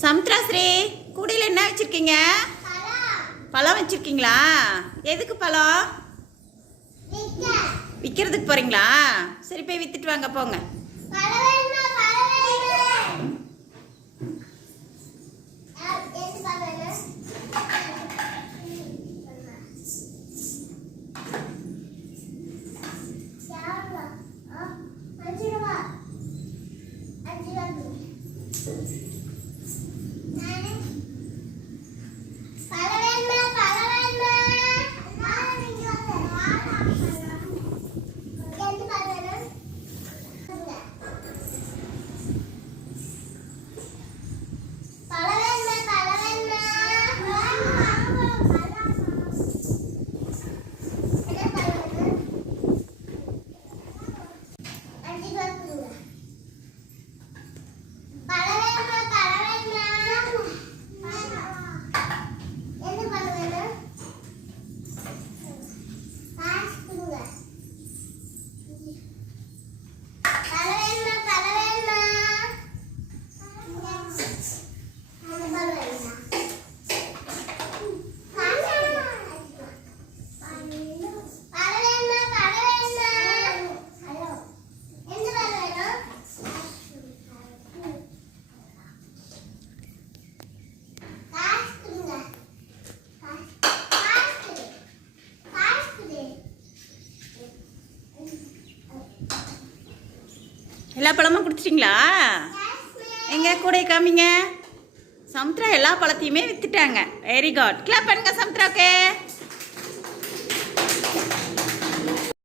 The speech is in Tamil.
சமுத்ராஸ்ரீ கூடையில் என்ன வச்சுருக்கீங்க? பழம் வச்சுருக்கீங்களா? எதுக்கு பழம்? விற்கிறதுக்கு போகிறீங்களா சரி போய் விற்றுட்டு வாங்க போங்க. うん。எல்லா பழமும் கொடுத்துட்டீங்களா எங்கே கூட காமிங்க. சமுத்ரா எல்லா பழத்தையுமே விற்றுட்டாங்க வெரி குட் கிளாப் பண்ணுங்க சமுத்ராக்கு